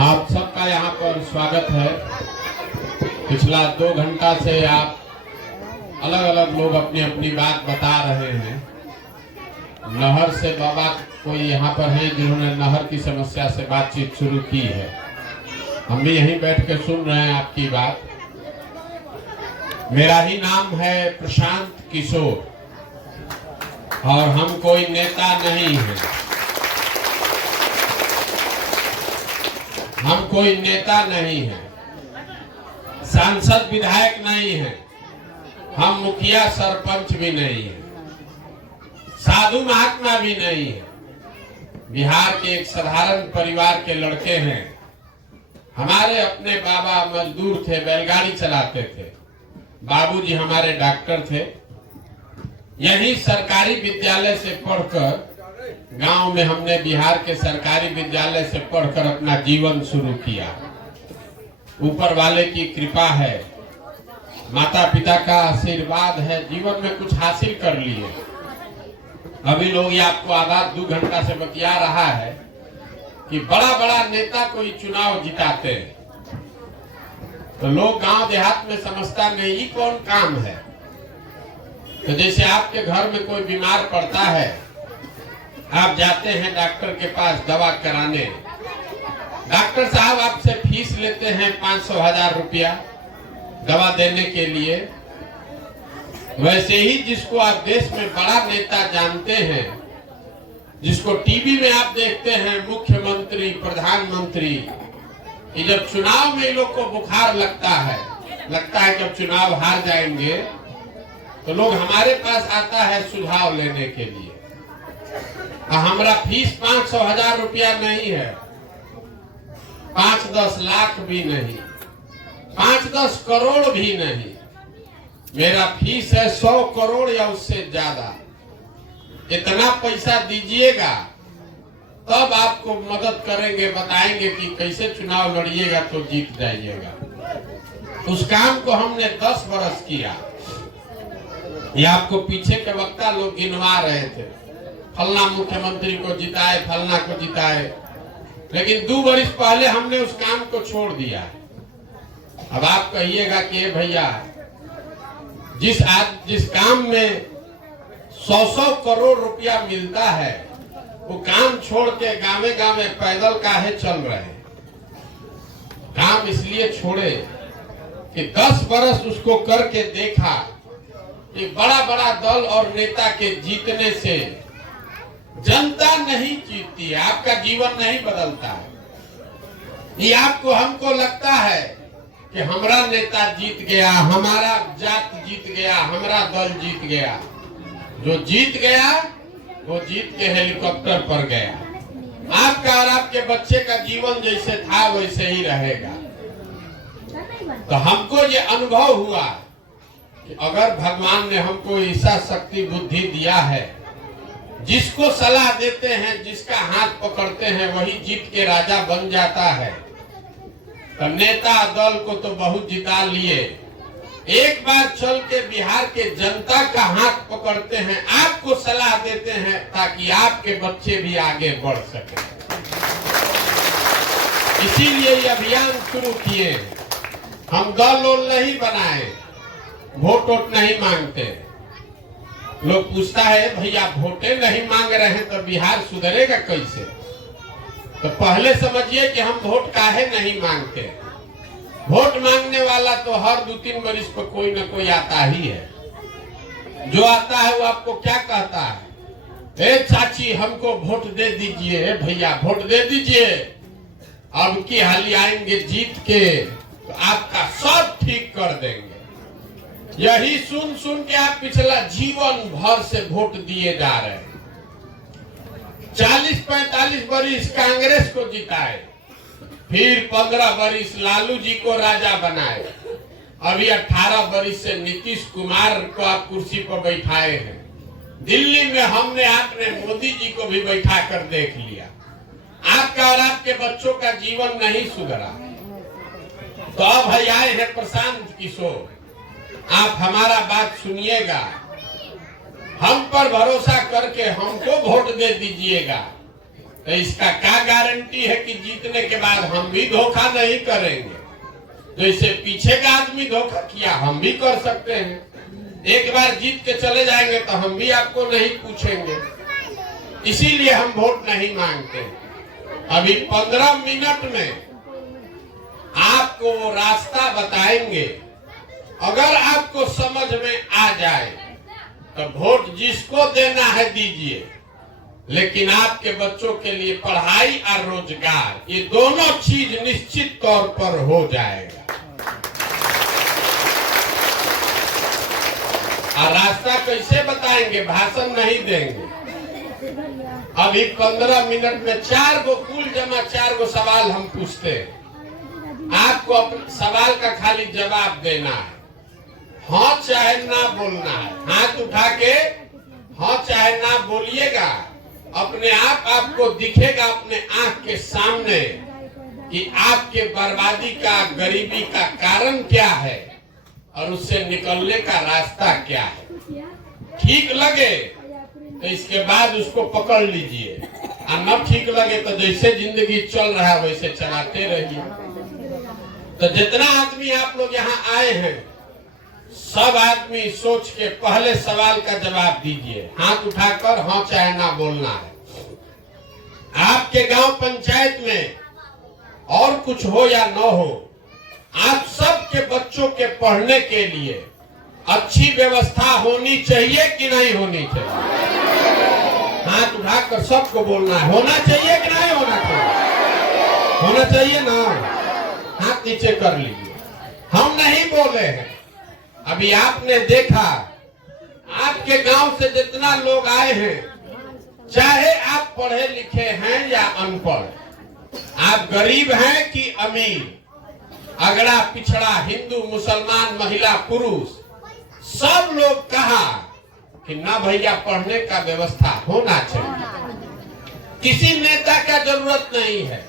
आप सबका यहाँ पर स्वागत है। पिछला 2 घंटा से आप अलग अलग लोग अपनी अपनी बात बता रहे हैं। नहर से बाबा कोई यहाँ पर है जिन्होंने नहर की समस्या से बातचीत शुरू की है। हम भी यहीं बैठ के सुन रहे हैं आपकी बात। मेरा ही नाम है प्रशांत किशोर और हम कोई नेता नहीं हैं। हम कोई नेता नहीं हैं, सांसद विधायक नहीं हैं, हम मुखिया सरपंच भी नहीं हैं, साधु महात्मा भी नहीं है। बिहार के एक साधारण परिवार के लड़के हैं। हमारे अपने बाबा मजदूर थे, बैलगाड़ी चलाते थे। बाबूजी हमारे डॉक्टर थे। यही सरकारी विद्यालय से पढ़कर गांव में हमने बिहार के सरकारी विद्यालय से पढ़कर अपना जीवन शुरू किया। ऊपर वाले की कृपा है, माता पिता का आशीर्वाद है, जीवन में कुछ हासिल कर लिए। अभी लोग ये आपको आवाज 2 घंटा से बतिया रहा है कि बड़ा बड़ा नेता कोई चुनाव जिताते हैं, तो लोग गांव देहात में समझता नहीं ये कौन काम है। तो जैसे आपके घर में कोई बीमार पड़ता है, आप जाते हैं डॉक्टर के पास दवा कराने, डॉक्टर साहब आपसे फीस लेते हैं 500-1000 रुपया दवा देने के लिए। वैसे ही जिसको आप देश में बड़ा नेता जानते हैं, जिसको टीवी में आप देखते हैं मुख्यमंत्री, प्रधानमंत्री, कि जब चुनाव में लोग को बुखार लगता है जब चुनाव हार जाएंगे तो लोग हमारे पास आता है सुझाव लेने के लिए। हमारा फीस 500-1000 रुपया नहीं है, 5-10 लाख भी नहीं, 5-10 करोड़ भी नहीं। मेरा फीस है 100 करोड़ या उससे ज्यादा। इतना पैसा दीजिएगा तब आपको मदद करेंगे, बताएंगे कि कैसे चुनाव लड़िएगा तो जीत जाइएगा। उस काम को हमने 10 बरस किया। ये आपको पीछे के वक्ता लोग गिनवा रहे थे, फलना मुख्यमंत्री को जिताए, फलना को जिताए, लेकिन 2 वर्ष पहले हमने उस काम को छोड़ दिया। अब आप कहिएगा कि भैया जिस काम में 100 करोड़ रुपया मिलता है वो काम छोड़ के गावे गावे पैदल काहे चल रहे हैं। काम इसलिए छोड़े कि 10 बरस उसको करके देखा कि बड़ा बड़ा दल और नेता के जीतने से जनता नहीं जीतती है, आपका जीवन नहीं बदलता है। ये आपको हमको लगता है कि हमारा नेता जीत गया, हमारा जात जीत गया, हमारा दल जीत गया। जो जीत गया वो जीत के हेलीकॉप्टर पर गया। आपका और आपके बच्चे का जीवन जैसे था वैसे ही रहेगा। तो हमको ये अनुभव हुआ कि अगर भगवान ने हमको ऐसा शक्ति बुद्धि दिया है, जिसको सलाह देते हैं, जिसका हाथ पकड़ते हैं, वही जीत के राजा बन जाता है। तो नेता दल को तो बहुत जिता लिए, एक बार चल के बिहार के जनता का हाथ पकड़ते हैं, आपको सलाह देते हैं ताकि आपके बच्चे भी आगे बढ़ सके। इसीलिए ये अभियान शुरू किए। हम दल वोल नहीं बनाए, वोट वोट नहीं मांगते। लोग पूछता है भैया वोटे नहीं मांग रहे हैं तो बिहार सुधरेगा कैसे? तो पहले समझिए कि हम वोट काहे नहीं मांगते। वोट मांगने वाला तो हर 2-3 वर्ष पर कोई न कोई आता ही है। जो आता है वो आपको क्या कहता है, ए चाची हमको वोट दे दीजिए, भैया वोट दे दीजिए, अब की हाली आएंगे जीत के तो आपका सब ठीक कर देंगे। यही सुन सुन के आप पिछला जीवन भर से वोट दिए जा रहे हैं। 40-45 वर्ष कांग्रेस को जिताए, फिर 15 वर्ष लालू जी को राजा बनाए, अभी 18 वर्ष से नीतीश कुमार को आप कुर्सी पर बैठाए हैं। दिल्ली में हमने आपने मोदी जी को भी बैठा कर देख लिया। आपका और आपके बच्चों का जीवन नहीं सुधरा। तो अब आए हैं प्रशांत किशोर, आप हमारा बात सुनिएगा, हम पर भरोसा करके हमको वोट दे दीजिएगा। तो इसका क्या गारंटी है कि जीतने के बाद हम भी धोखा नहीं करेंगे? जैसे पीछे का आदमी धोखा किया हम भी कर सकते हैं। एक बार जीत के चले जाएंगे तो हम भी आपको नहीं पूछेंगे, इसीलिए हम वोट नहीं मांगते। अभी 15 मिनट में आपको वो रास्ता बताएंगे। अगर आपको समझ में आ जाए तो वोट जिसको देना है दीजिए, लेकिन आपके बच्चों के लिए पढ़ाई और रोजगार, ये दोनों चीज निश्चित तौर पर हो जाएगा। और रास्ता कैसे बताएंगे? भाषण नहीं देंगे। अभी 15 मिनट में 4 गो कुल जमा 4 गो सवाल हम पूछते हैं। आपको अपने सवाल का खाली जवाब देना है, हाँ चाहे ना बोलना है। हाथ उठा के हाँ चाहे ना बोलिएगा, अपने आप आपको दिखेगा अपने आंख के सामने कि आपके बर्बादी का, गरीबी का कारण क्या है और उससे निकलने का रास्ता क्या है। ठीक लगे तो इसके बाद उसको पकड़ लीजिए, और न ठीक लगे तो जैसे जिंदगी चल रहा है वैसे चलाते रहिए। तो जितना आदमी आप लोग यहाँ आए हैं, सब आदमी सोच के पहले सवाल का जवाब दीजिए, हाथ उठाकर हाँ चाहे ना बोलना है। आपके गांव पंचायत में और कुछ हो या न हो, आप सबके बच्चों के पढ़ने के लिए अच्छी व्यवस्था होनी चाहिए कि नहीं होनी चाहिए? हाथ उठाकर सबको बोलना है, होना चाहिए कि नहीं होना चाहिए? होना चाहिए ना? हाथ नीचे कर लीजिए। हम नहीं बोले हैं। अभी आपने देखा, आपके गांव से जितना लोग आए हैं, चाहे आप पढ़े लिखे हैं या अनपढ़, आप गरीब हैं कि अमीर, अगड़ा पिछड़ा, हिंदू मुसलमान, महिला पुरुष, सब लोग कहा कि ना भैया पढ़ने का व्यवस्था होना चाहिए। किसी नेता का जरूरत नहीं है।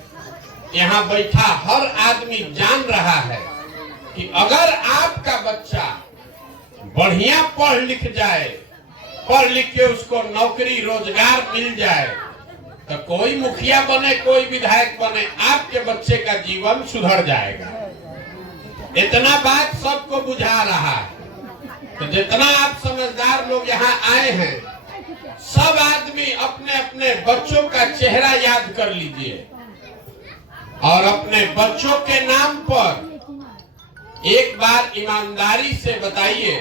यहाँ बैठा हर आदमी जान रहा है कि अगर आपका बच्चा बढ़िया पढ़ लिख जाए, पढ़ लिख के उसको नौकरी रोजगार मिल जाए, तो कोई मुखिया बने, कोई विधायक बने, आपके बच्चे का जीवन सुधर जाएगा। इतना बात सबको बुझा रहा है। तो जितना आप समझदार लोग यहाँ आए हैं, सब आदमी अपने अपने बच्चों का चेहरा याद कर लीजिए और अपने बच्चों के नाम पर एक बार ईमानदारी से बताइए,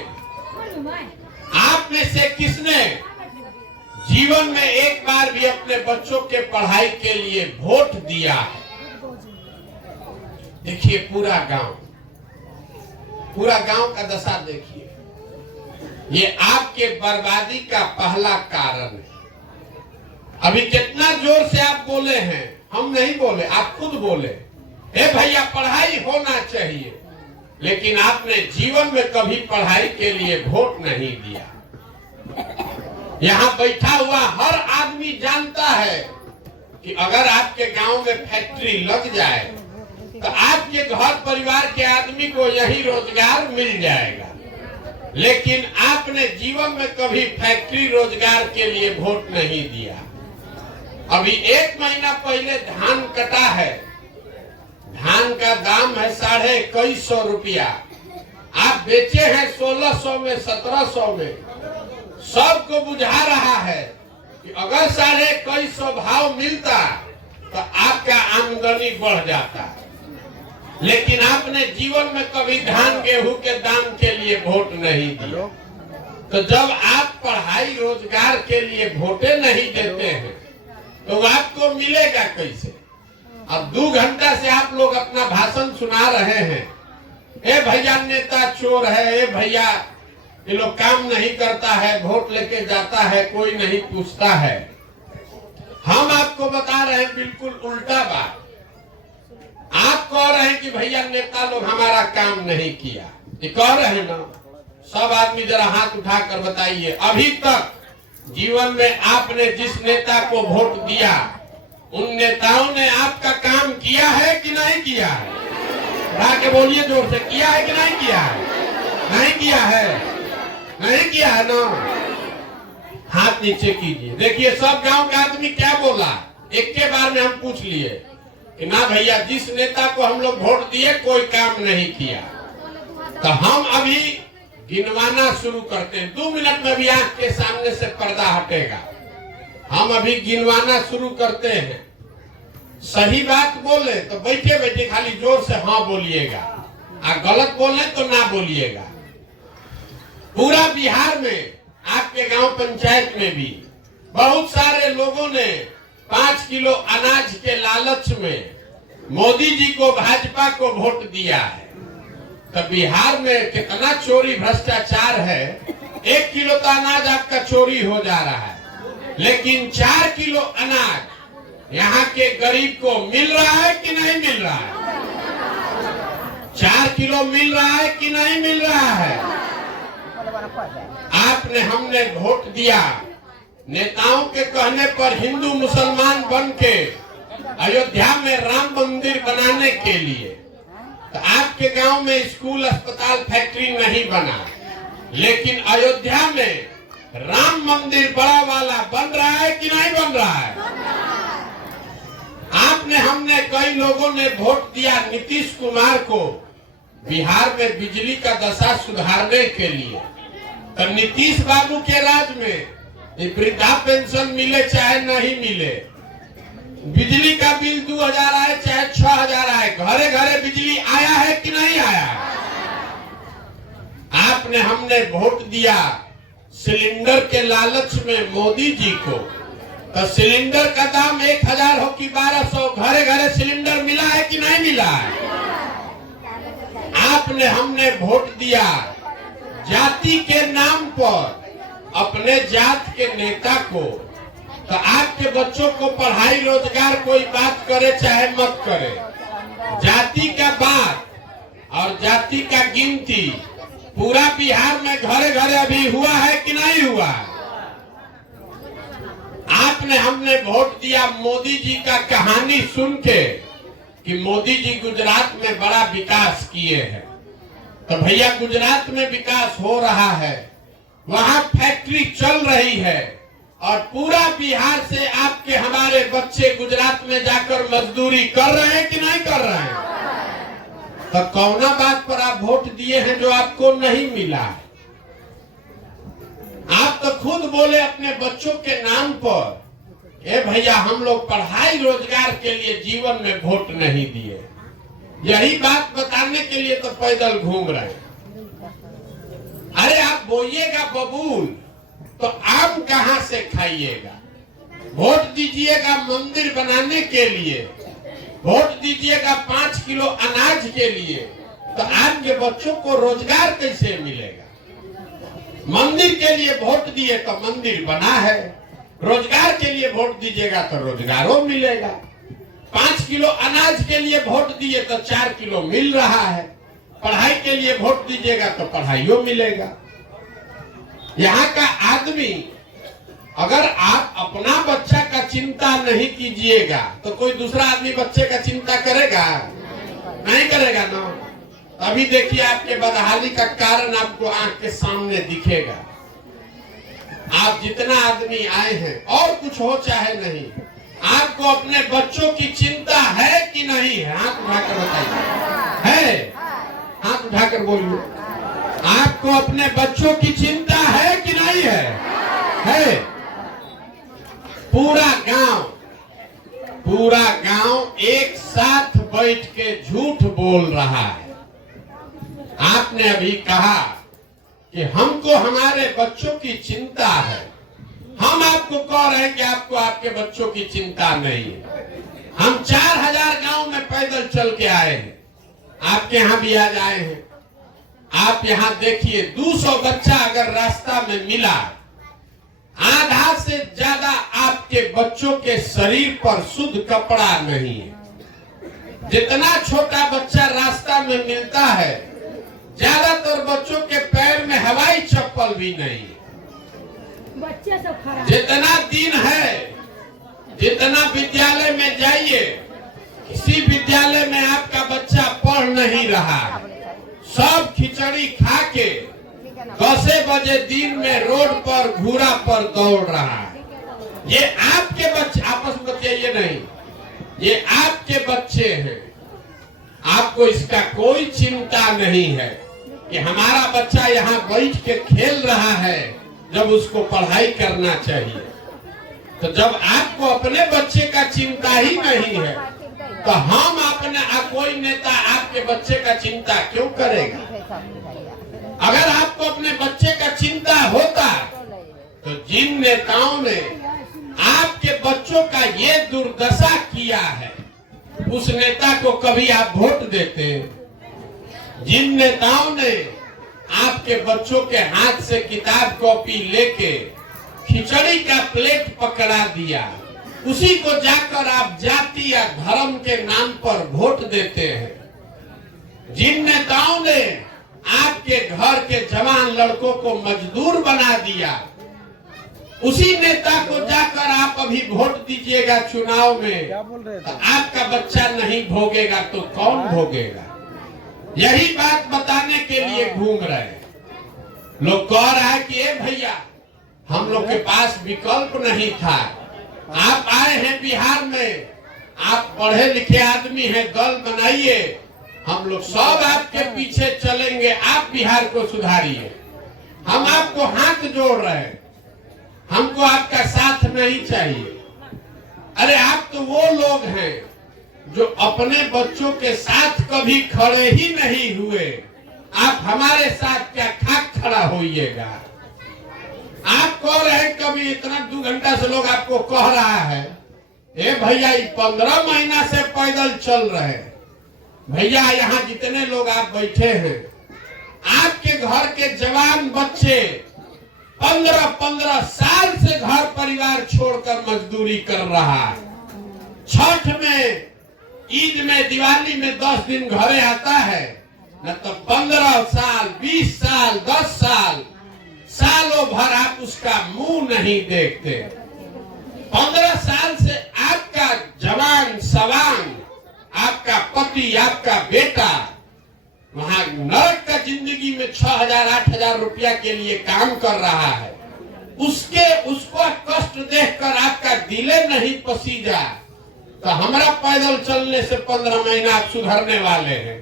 आप में से किसने जीवन में एक बार भी अपने बच्चों के पढ़ाई के लिए वोट दिया है? देखिए पूरा गांव का दशा देखिए। ये आपके बर्बादी का पहला कारण है। अभी कितना जोर से आप बोले हैं, हम नहीं बोले, आप खुद बोले, हे भैया पढ़ाई होना चाहिए, लेकिन आपने जीवन में कभी पढ़ाई के लिए वोट नहीं दिया। यहाँ बैठा हुआ हर आदमी जानता है कि अगर आपके गांव में फैक्ट्री लग जाए तो आपके घर परिवार के आदमी को यही रोजगार मिल जाएगा, लेकिन आपने जीवन में कभी फैक्ट्री रोजगार के लिए वोट नहीं दिया। अभी 1 महीना पहले धान कटा है, धान का दाम है 2150 रुपया, आप बेचे हैं 1600 में, 1700 में। सबको बुझा रहा है कि अगर 2150 भाव मिलता तो आपका आमदनी बढ़ जाता, लेकिन आपने जीवन में कभी धान गेहूं के दाम के लिए वोट नहीं दिया। तो जब आप पढ़ाई रोजगार के लिए वोटे नहीं देते हैं तो आपको मिलेगा कैसे? अब 2 घंटा से आप लोग अपना भाषण सुना रहे हैं, ए भैया नेता चोर है, ए भैया ये लोग काम नहीं करता है, वोट लेके जाता है, कोई नहीं पूछता है। हम आपको बता रहे हैं बिल्कुल उल्टा बात। आप कह रहे हैं कि भैया नेता लोग हमारा काम नहीं किया, ये कह रहे हैं ना? सब आदमी जरा हाथ उठाकर बताइए, अभी तक जीवन में आपने जिस नेता को वोट दिया, उन नेताओं ने आपका काम किया है कि नहीं किया है? उठा के बोलिए जोर से, किया है कि नहीं किया है? नहीं किया है, नहीं किया है ना? हाथ नीचे कीजिए। देखिए सब गांव का आदमी क्या बोला, एक के बार में हम पूछ लिए कि ना भैया, जिस नेता को हम लोग वोट दिए कोई काम नहीं किया। तो हम अभी गिनवाना शुरू करते हैं। 2 मिनट में भी आंख के सामने से पर्दा हटेगा। हम अभी गिनवाना शुरू करते हैं। सही बात बोले तो बैठे बैठे खाली जोर से हाँ बोलिएगा, और गलत बोले तो ना बोलिएगा। पूरा बिहार में, आपके गांव पंचायत में भी बहुत सारे लोगों ने 5 किलो अनाज के लालच में मोदी जी को, भाजपा को वोट दिया है। तो बिहार में कितना चोरी भ्रष्टाचार है। 1 किलो तो अनाज आपका चोरी हो जा रहा है, लेकिन 4 किलो अनाज यहाँ के गरीब को मिल रहा है कि नहीं मिल रहा है? 4 किलो मिल रहा है कि नहीं मिल रहा है? आपने, हमने वोट दिया नेताओं के कहने पर हिंदू मुसलमान बन के अयोध्या में राम मंदिर बनाने के लिए। तो आपके गांव में स्कूल, अस्पताल, फैक्ट्री नहीं बना, लेकिन अयोध्या में राम मंदिर बड़ा वाला बन रहा है कि नहीं बन रहा है? आपने, हमने, कई लोगों ने वोट दिया नीतीश कुमार को बिहार में बिजली का दशा सुधारने के लिए। तो नीतीश बाबू के राज में वृद्धा पेंशन मिले चाहे नहीं मिले, बिजली का बिल 2000 आए चाहे 6000 आए, घरे घरे बिजली आया है कि नहीं आया? आपने, हमने वोट दिया सिलेंडर के लालच में मोदी जी को। तो सिलेंडर का दाम 1000 हो कि 1200, घरे घरे सिलेंडर मिला है कि नहीं मिला है? आपने, हमने वोट दिया जाति के नाम पर अपने जात के नेता को। तो आपके बच्चों को पढ़ाई, रोजगार, कोई बात करे चाहे मत करे, जाति का बात और जाति का गिनती पूरा बिहार में घरे घरे अभी हुआ है कि नहीं हुआ? आपने, हमने वोट दिया मोदी जी का कहानी सुन के कि मोदी जी गुजरात में बड़ा विकास किए हैं। तो भैया, गुजरात में विकास हो रहा है, वहां फैक्ट्री चल रही है, और पूरा बिहार से आपके, हमारे बच्चे गुजरात में जाकर मजदूरी कर रहे हैं कि नहीं कर रहे हैं? तो कौना बात पर आप वोट दिए हैं जो आपको नहीं मिला है? आप तो खुद बोले अपने बच्चों के नाम पर, ए भैया, हम लोग पढ़ाई, रोजगार के लिए जीवन में वोट नहीं दिए। यही बात बताने के लिए तो पैदल घूम रहे हैं। अरे आप बोइएगा बबूल तो आम कहां से खाइएगा? वोट दीजिएगा मंदिर बनाने के लिए, वोट दीजिएगा 5 किलो अनाज के लिए, तो आपके बच्चों को रोजगार कैसे मिलेगा? मंदिर के लिए वोट दिए तो मंदिर बना है, रोजगार के लिए वोट दीजिएगा तो रोजगारों मिलेगा। 5 किलो अनाज के लिए वोट दिए तो 4 किलो मिल रहा है, पढ़ाई के लिए वोट दीजिएगा तो पढ़ाइयों मिलेगा। यहाँ का आदमी, अगर आप अपना बच्चा का चिंता नहीं कीजिएगा तो कोई दूसरा आदमी बच्चे का चिंता करेगा? नहीं करेगा ना। अभी देखिए, आपके बदहाली का कारण आपको आंख के सामने दिखेगा। आप जितना आदमी आए हैं, और कुछ हो चाहे नहीं, आपको अपने बच्चों की चिंता है कि नहीं है? हाथ उठाकर बताइए। है? हाथ उठाकर बोलिए। आपको अपने बच्चों की चिंता है कि नहीं है? है। पूरा गांव एक साथ बैठ के झूठ बोल रहा है। आपने अभी कहा कि हमको हमारे बच्चों की चिंता है। हम आपको कह रहे हैं कि आपको आपके बच्चों की चिंता नहीं है। हम 4000 गांव में पैदल चल के आए हैं, आपके यहाँ भी आज आए हैं। आप यहाँ देखिए, 200 बच्चा अगर रास्ता में मिला, आधा से ज्यादा आपके बच्चों के शरीर पर शुद्ध कपड़ा नहीं है। जितना छोटा बच्चा रास्ता में मिलता है, ज्यादातर बच्चों के पैर में हवाई चप्पल भी नहीं। बच्चे सब खराब। जितना दिन है, जितना विद्यालय में जाइए, किसी विद्यालय में आपका बच्चा पढ़ नहीं रहा। सब खिचड़ी खा के 10 बजे दिन में रोड पर घूरा पर दौड़ रहा है। ये आपके बच्चे आपस में बतियाइए नहीं, ये आपके बच्चे हैं। आपको इसका कोई चिंता नहीं है कि हमारा बच्चा यहाँ बैठ के खेल रहा है जब उसको पढ़ाई करना चाहिए। तो जब आपको अपने बच्चे का चिंता ही नहीं है तो हम अपने कोई नेता आपके बच्चे का चिंता क्यों करेगा? अगर आपको अपने बच्चे का चिंता होता तो जिन नेताओं ने आपके बच्चों का ये दुर्दशा किया है उस नेता को कभी आप वोट देते? जिन नेताओं ने आपके बच्चों के हाथ से किताब कॉपी लेके खिचड़ी का प्लेट पकड़ा दिया, उसी को जाकर आप जाति या धर्म के नाम पर वोट देते हैं। जिन नेताओं ने आपके घर के जवान लड़कों को मजदूर बना दिया, उसी नेता को जाकर आप अभी वोट दीजिएगा चुनाव में, तो आपका बच्चा नहीं भोगेगा तो कौन भोगेगा? यही बात बताने के लिए घूम रहे हैं। लोग कह रहा है कि ए भैया हम लोग के पास विकल्प नहीं था, आप आए हैं बिहार में, आप पढ़े लिखे आदमी हैं, दल बनाइए, हम लोग सब आपके पीछे चलेंगे, आप बिहार को सुधारिए। हम आपको हाथ जोड़ रहे हैं, हमको आपका साथ नहीं चाहिए। अरे आप तो वो लोग हैं जो अपने बच्चों के साथ कभी खड़े ही नहीं हुए, आप हमारे साथ क्या खाक खड़ा होइएगा? आप कह रहे हैं कभी इतना 2 घंटा से लोग आपको कह रहा है ए भैया 15 महीना से पैदल चल रहे। भैया यहाँ जितने लोग आप बैठे हैं, आपके घर के जवान बच्चे 15-15 साल से घर परिवार छोड़कर मजदूरी कर रहा है। छठ में, ईद में, दिवाली में 10 दिन घरे आता है, न तो 15 साल, 20 साल, 10 साल, सालों भर आप उसका मुंह नहीं देखते। 15 साल से आपका जवान सवांग, आपका पति, आपका बेटा वहां नरक का जिंदगी में 6,000-8,000 रुपया के लिए काम कर रहा है। उसको कष्ट देखकर आपका दिले नहीं पसीजा, तो हमारा पैदल चलने से 15 महीना आप सुधरने वाले हैं?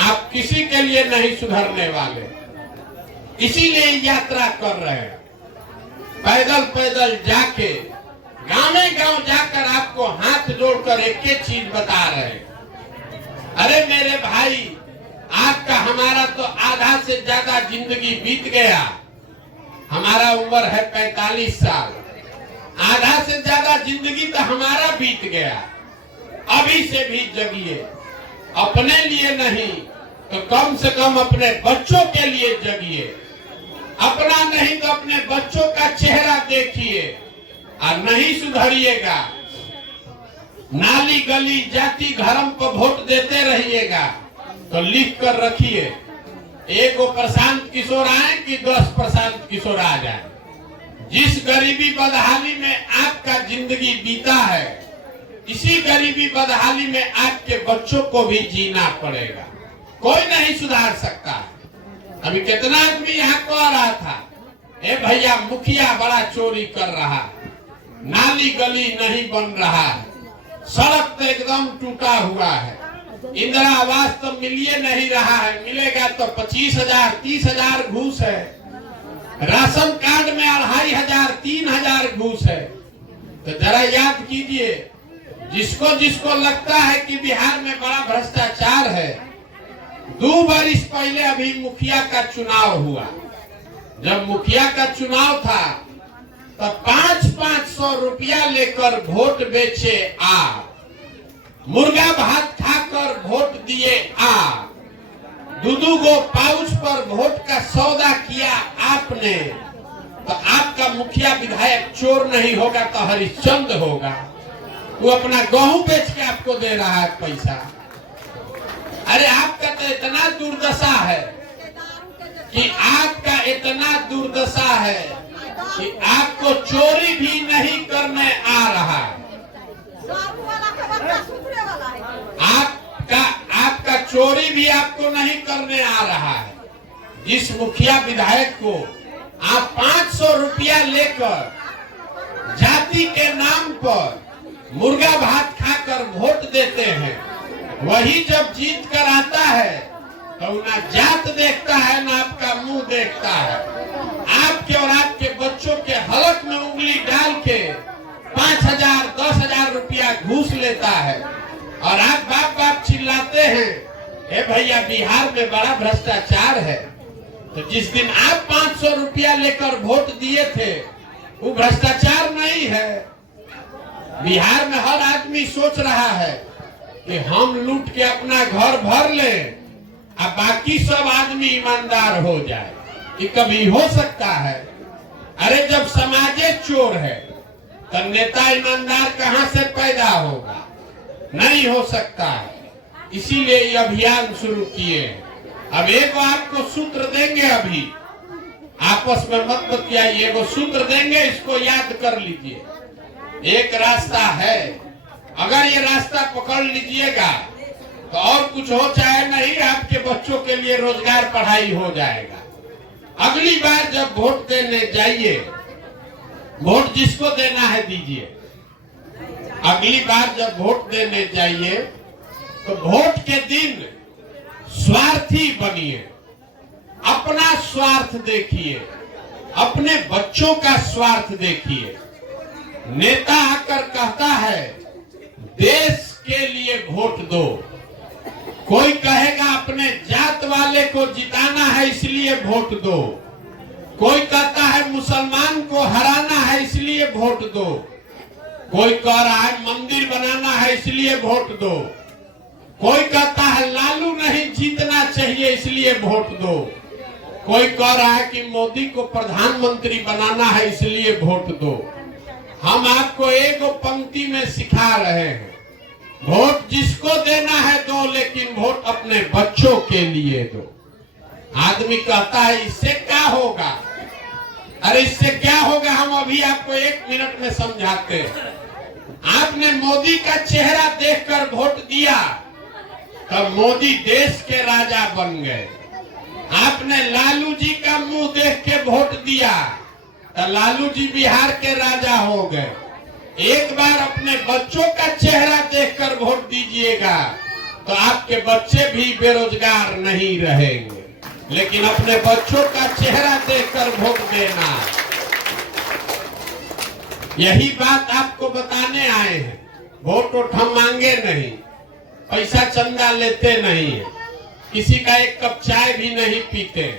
आप किसी के लिए नहीं सुधरने वाले, इसीलिए यात्रा कर रहे हैं। पैदल पैदल जाके गाँव जाकर आपको हाथ जोड़कर एक एक चीज बता रहे हैं। अरे मेरे भाई, आपका हमारा तो आधा से ज्यादा जिंदगी बीत गया। हमारा उम्र है 45 साल, आधा से ज्यादा जिंदगी तो हमारा बीत गया। अभी से भी जगिए, अपने लिए नहीं तो कम से कम अपने बच्चों के लिए जगिए। अपना नहीं तो अपने बच्चों का चेहरा देखिए, और नहीं सुधरिएगा नाली गली जाति धर्म पर वोट देते रहिएगा तो लिख कर रखिए, एक वो प्रशांत किशोर आए कि 10 प्रशांत किशोर आ जाए। जिस गरीबी बदहाली में आपका जिंदगी बीता है, इसी गरीबी बदहाली में आपके बच्चों को भी जीना पड़ेगा। कोई नहीं सुधार सकता। अभी कितना आदमी यहाँ कह रहा था ए भैया मुखिया बड़ा चोरी कर रहा, नाली गली नहीं बन रहा है, सड़क तो एकदम टूटा हुआ है, इंदिरा आवास तो मिलिए नहीं रहा है, मिलेगा तो 25,000 30,000 घूस है, राशन कार्ड में 2,500 3,000 घूस है। तो जरा याद कीजिए, जिसको जिसको लगता है कि बिहार में बड़ा भ्रष्टाचार है, 2 बरिस पहले अभी मुखिया का चुनाव हुआ। जब मुखिया का चुनाव था तो 500-500 रुपया लेकर वोट बेचे आप, मुर्गा भात खाकर वोट दिए आप, 2-2 गो पाउच पर वोट का सौदा किया आपने। तो आपका मुखिया विधायक चोर नहीं होगा तो हरिश्चंद्र होगा। वो अपना गेहूं बेच के आपको दे रहा है पैसा। अरे आपका तो इतना दुर्दशा है कि आपका इतना दुर्दशा है कि आपको चोरी भी नहीं करने आ रहा है। आपका चोरी भी आपको नहीं करने आ रहा है। जिस मुखिया विधायक को आप 500 रुपया लेकर जाति के नाम पर मुर्गा भात खाकर वोट देते हैं, वही जब जीत कर आता है तो ना जात देखता है ना आपका मुंह देखता है। आपके और आपके बच्चों के हलक में उंगली डाल के 5,000 10,000 रुपया घूस लेता है और आप बाप बाप चिल्लाते हैं, ए भैया बिहार में बड़ा भ्रष्टाचार है। तो जिस दिन आप 500 रुपया लेकर वोट दिए थे वो भ्रष्टाचार नहीं है। बिहार में हर आदमी सोच रहा है कि हम लूट के अपना घर भर लें और बाकी सब आदमी ईमानदार हो जाए। ये कभी हो सकता है? अरे जब समाजे चोर है तो नेता ईमानदार कहां से पैदा होगा? नहीं हो सकता है। इसीलिए ये अभियान शुरू किए। अब एक आपको सूत्र देंगे, अभी आपस में मत बतियाइए, एगो सूत्र देंगे, इसको याद कर लीजिए। एक रास्ता है, अगर ये रास्ता पकड़ लीजिएगा तो और कुछ हो चाहे नहीं, आपके बच्चों के लिए रोजगार पढ़ाई हो जाएगा। अगली बार जब वोट देने जाइए, वोट जिसको देना है दीजिए। अगली बार जब वोट देने जाइए तो वोट के दिन स्वार्थी बनिए, अपना स्वार्थ देखिए, अपने बच्चों का स्वार्थ देखिए। नेता आकर कहता है देश के लिए वोट दो, कोई कहेगा अपने जात वाले को जिताना है इसलिए वोट दो, कोई कहता है मुसलमान को हराना है इसलिए वोट दो, कोई कह रहा है मंदिर बनाना है इसलिए वोट दो, कोई कहता है लालू नहीं जीतना चाहिए इसलिए वोट दो, कोई कह रहा है कि मोदी को प्रधानमंत्री बनाना है इसलिए वोट दो। हम आपको एक पंक्ति में सिखा रहे हैं, वोट जिसको देना है दो, लेकिन वोट अपने बच्चों के लिए दो। आदमी कहता है इससे क्या होगा? अरे इससे क्या होगा हम अभी आपको 1 मिनट में समझाते हैं। आपने मोदी का चेहरा देखकर वोट दिया तब मोदी देश के राजा बन गए। आपने लालू जी का मुंह देख के वोट दिया तो लालू जी बिहार के राजा हो गए। एक बार अपने बच्चों का चेहरा देखकर वोट दीजिएगा तो आपके बच्चे भी बेरोजगार नहीं रहेंगे, लेकिन अपने बच्चों का चेहरा देखकर वोट देना। यही बात आपको बताने आए हैं। वोट हम मांगे नहीं, पैसा चंदा लेते नहीं है, किसी का एक कप चाय भी नहीं पीते,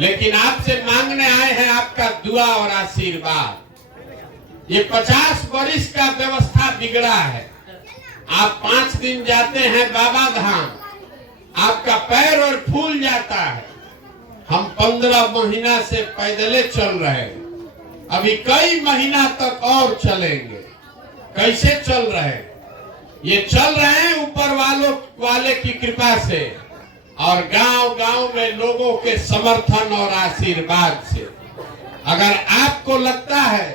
लेकिन आपसे मांगने आए हैं आपका दुआ और आशीर्वाद। ये 50 वर्ष का व्यवस्था बिगड़ा है। आप 5 दिन जाते हैं बाबा धाम, आपका पैर और फूल जाता है। हम 15 महीना से पैदले चल रहे हैं, अभी कई महीना तक और चलेंगे। कैसे चल रहे हैं? ये चल रहे हैं ऊपर वाले की कृपा से और गांव-गांव में लोगों के समर्थन और आशीर्वाद से। अगर आपको लगता है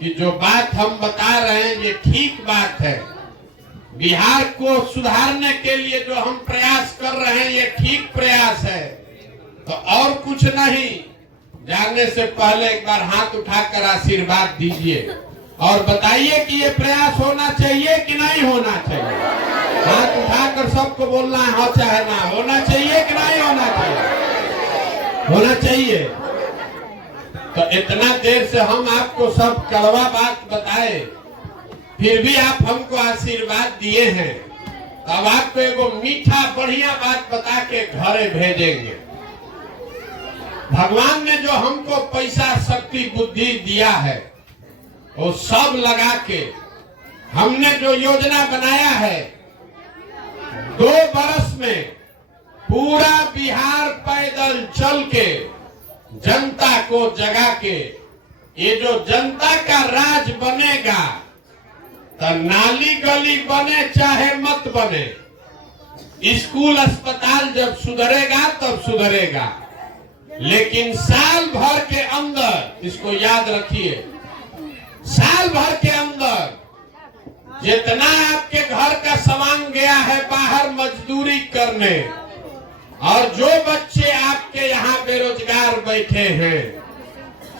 कि जो बात हम बता रहे हैं ये ठीक बात है, बिहार को सुधारने के लिए जो हम प्रयास कर रहे हैं ये ठीक प्रयास है, तो और कुछ नहीं, जाने से पहले एक बार हाथ उठाकर आशीर्वाद दीजिए और बताइए कि ये प्रयास होना चाहिए कि नहीं होना चाहिए। हाथ उठाकर सबको बोलना है हाँ चाहे ना, होना चाहिए कि नहीं होना चाहिए? होना चाहिए। तो इतना देर से हम आपको सब कड़वा बात बताए, फिर भी आप हमको आशीर्वाद दिए हैं, अब आपको एगो मीठा बढ़िया बात बता के घरे भेजेंगे। भगवान ने जो हमको पैसा शक्ति बुद्धि दिया है वो सब लगा के हमने जो योजना बनाया है, 2 बरस में पूरा बिहार पैदल चल के जनता को जगा के, ये जो जनता का राज बनेगा तो नाली गली बने चाहे मत बने, स्कूल अस्पताल जब सुधरेगा तब सुधरेगा, लेकिन साल भर के अंदर, इसको याद रखिए, साल भर के अंदर जितना आपके घर का सामान गया है बाहर मजदूरी करने, और जो बच्चे आपके यहाँ बेरोजगार बैठे हैं,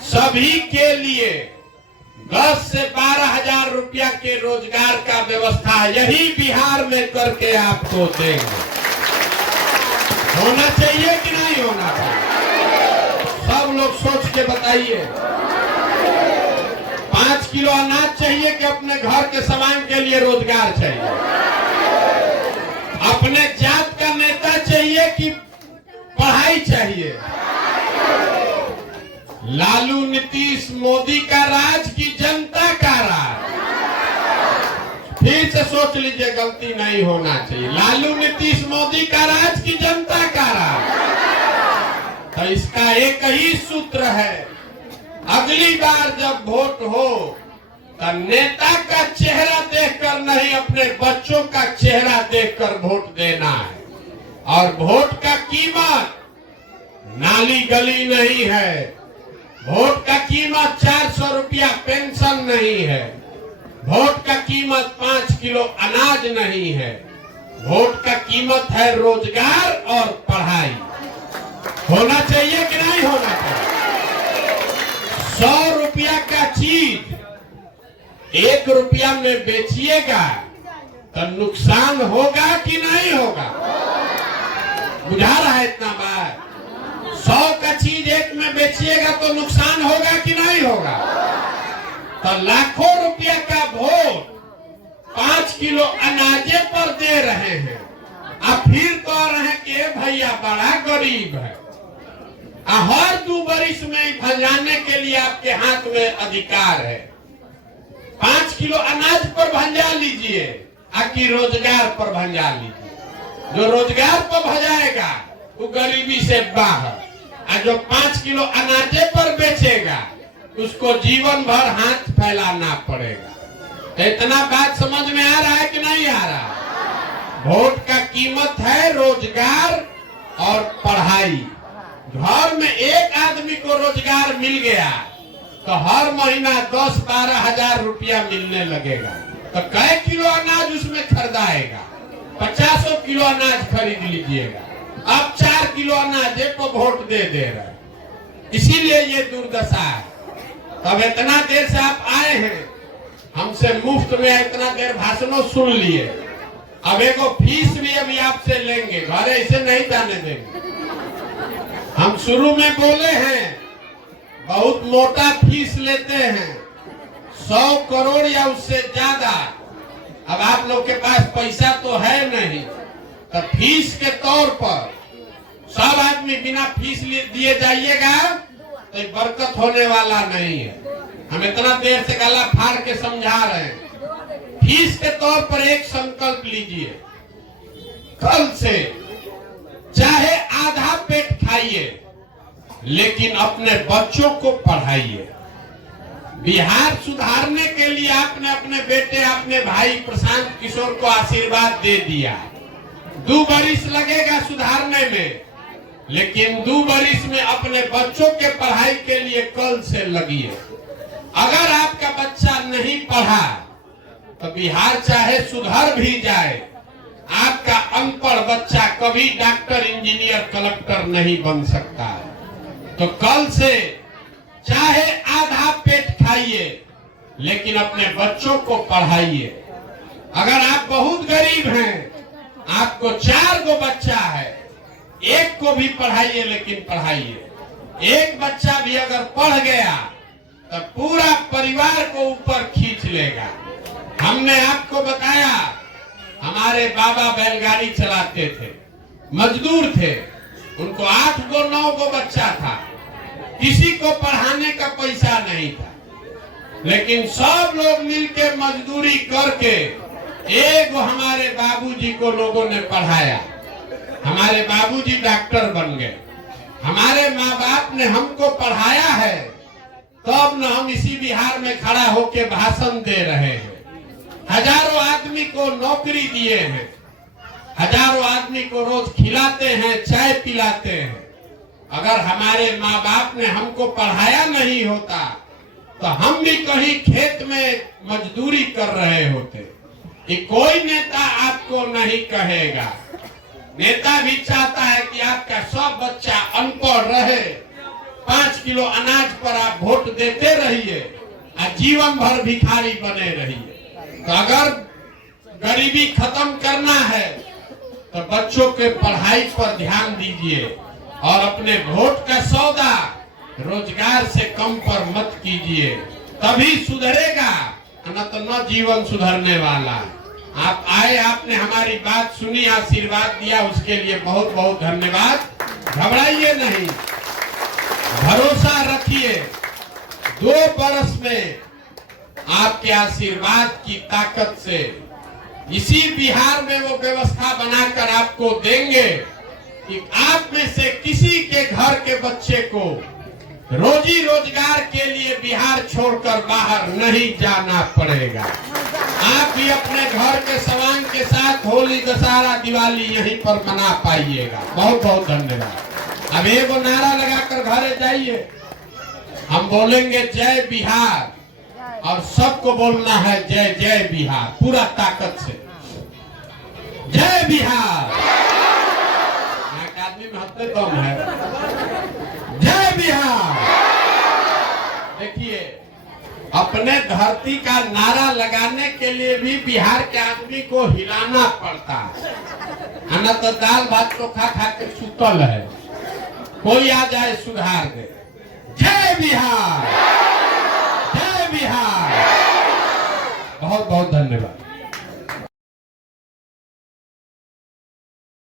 सभी के लिए 10 से 12,000 रुपया के रोजगार का व्यवस्था यही बिहार में करके आपको देंगे। होना चाहिए कि नहीं होना चाहिए? सब लोग सोच के बताइए। 5 किलो अनाज चाहिए कि अपने घर के सामान के लिए रोजगार चाहिए? अपने जात का नेता चाहिए कि पढ़ाई चाहिए? लालू नीतीश मोदी का राज की जनता का राज? फिर से सोच लीजिए, गलती नहीं होना चाहिए। लालू नीतीश मोदी का राज की जनता का राज? तो इसका एक ही सूत्र है, अगली बार जब वोट हो तो नेता का चेहरा देखकर नहीं, अपने बच्चों का चेहरा देखकर वोट देना है। और वोट का कीमत नाली गली नहीं है, वोट का कीमत 400 रुपया पेंशन नहीं है, वोट का कीमत 5 किलो अनाज नहीं है, वोट का कीमत है रोजगार और पढ़ाई। होना चाहिए कि नहीं होना चाहिए? 100 रुपया का चीज 1 रुपया में बेचिएगा तो नुकसान होगा कि नहीं होगा? बुझा रहा है इतना बात? 100 का चीज 1 में बेचिएगा तो नुकसान होगा कि नहीं होगा? तो लाखों रुपया का वोट 5 किलो अनाजे पर दे रहे हैं। अब फिर कह रहे हैं कि भैया बड़ा गरीब है। हर 2 बरिस में भंजाने के लिए आपके हाथ में अधिकार है। 5 किलो अनाज पर भंजा लीजिए, आकि रोजगार पर भंजा लीजिए। जो रोजगार पर भंजाएगा वो गरीबी से बाहर, और जो 5 किलो अनाजे पर बेचेगा उसको जीवन भर हाथ फैलाना पड़ेगा। इतना बात समझ में आ रहा है कि नहीं आ रहा? वोट का कीमत है रोजगार और पढ़ाई। घर में एक आदमी को रोजगार मिल गया तो हर महीना 10-12 हजार रुपया मिलने लगेगा। तो कै किलो अनाज उसमें खरीदाएगा? 50 किलो अनाज खरीद लीजिएगा। अब 4 किलो अनाज को वोट दे रहा है। इसीलिए ये दुर्दशा है। तब इतना देर से आप आए हैं, हमसे मुफ्त में इतना देर भाषणों सुन लिए। अब एगो फीस भी अभी आपसे लेंगे, घर ऐसे नहीं जाने देंगे। हम शुरू में बोले हैं बहुत मोटा फीस लेते हैं, 100 करोड़ या उससे ज्यादा। अब आप लोग के पास पैसा तो है नहीं, तो फीस के तौर पर सब आदमी बिना फीस दिए जाइएगा तो बरकत होने वाला नहीं है। हम इतना देर से गला फाड़ के समझा रहे हैं। फीस के तौर पर एक संकल्प लीजिए, कल से चाहे आधा पेट खाइए लेकिन अपने बच्चों को पढ़ाइए। बिहार सुधारने के लिए आपने अपने बेटे, अपने भाई प्रशांत किशोर को आशीर्वाद दे दिया। 2 बरिस लगेगा सुधारने में, लेकिन 2 बरिस में अपने बच्चों के पढ़ाई के लिए कल से लगिए। अगर आपका बच्चा नहीं पढ़ा तो बिहार चाहे सुधर भी जाए, आपका अनपढ़ बच्चा कभी डॉक्टर, इंजीनियर, कलेक्टर नहीं बन सकता। तो कल से चाहे आधा पेट खाइए लेकिन अपने बच्चों को पढ़ाइए। अगर आप बहुत गरीब हैं, आपको 4 गो बच्चा है, 1 को भी पढ़ाइए, लेकिन पढ़ाइए। एक बच्चा भी अगर पढ़ गया तो पूरा परिवार को ऊपर खींच लेगा। हमने आपको बताया, हमारे बाबा बैलगाड़ी चलाते थे, मजदूर थे, उनको 8 गो 9 गो बच्चा था, किसी को पढ़ाने का पैसा नहीं था, लेकिन सब लोग मिलकर मजदूरी करके एक हमारे बाबूजी को लोगों ने पढ़ाया। हमारे बाबूजी डॉक्टर बन गए। हमारे माँ बाप ने हमको पढ़ाया है, तब न हम इसी बिहार में खड़ा होकर भाषण दे रहे हैं। हजारों आदमी को नौकरी दिए हैं, हजारों आदमी को रोज खिलाते हैं, चाय पिलाते हैं। अगर हमारे माँ बाप ने हमको पढ़ाया नहीं होता तो हम भी कहीं खेत में मजदूरी कर रहे होते। कि कोई नेता आपको नहीं कहेगा, नेता भी चाहता है कि आपका सब बच्चा अनपढ़ रहे, 5 किलो अनाज पर आप वोट देते रहिए, जीवन भर भिखारी बने रहिए। तो अगर गरीबी खत्म करना है तो बच्चों के पढ़ाई पर ध्यान दीजिए और अपने वोट का सौदा रोजगार से कम पर मत कीजिए, तभी सुधरेगा, न तो न जीवन सुधरने वाला। आप आए, आपने हमारी बात सुनी, आशीर्वाद दिया, उसके लिए बहुत बहुत धन्यवाद। घबराइए नहीं, भरोसा रखिए। 2 बरस में आपके आशीर्वाद की ताकत से इसी बिहार में वो व्यवस्था बनाकर आपको देंगे कि आप में से किसी के घर के बच्चे को रोजी रोजगार के लिए बिहार छोड़कर बाहर नहीं जाना पड़ेगा। आप भी अपने घर के सवांग के साथ होली, दशहरा, दिवाली यहीं पर मना पाइएगा। बहुत बहुत धन्यवाद। अब एक नारा लगाकर घरे जाइए। हम बोलेंगे जय बिहार और सबको बोलना है जय जय बिहार, पूरा ताकत से। जय बिहार। एक आदमी में हफ्ते कम है। जय बिहार। देखिए, अपने धरती का नारा लगाने के लिए भी बिहार के आदमी को हिलाना पड़ता है, न तो दाल भात तो खा खा के सुतल है। कोई आ जाए सुधार दे। जय बिहार, जय बिहार। बहुत बहुत धन्यवाद।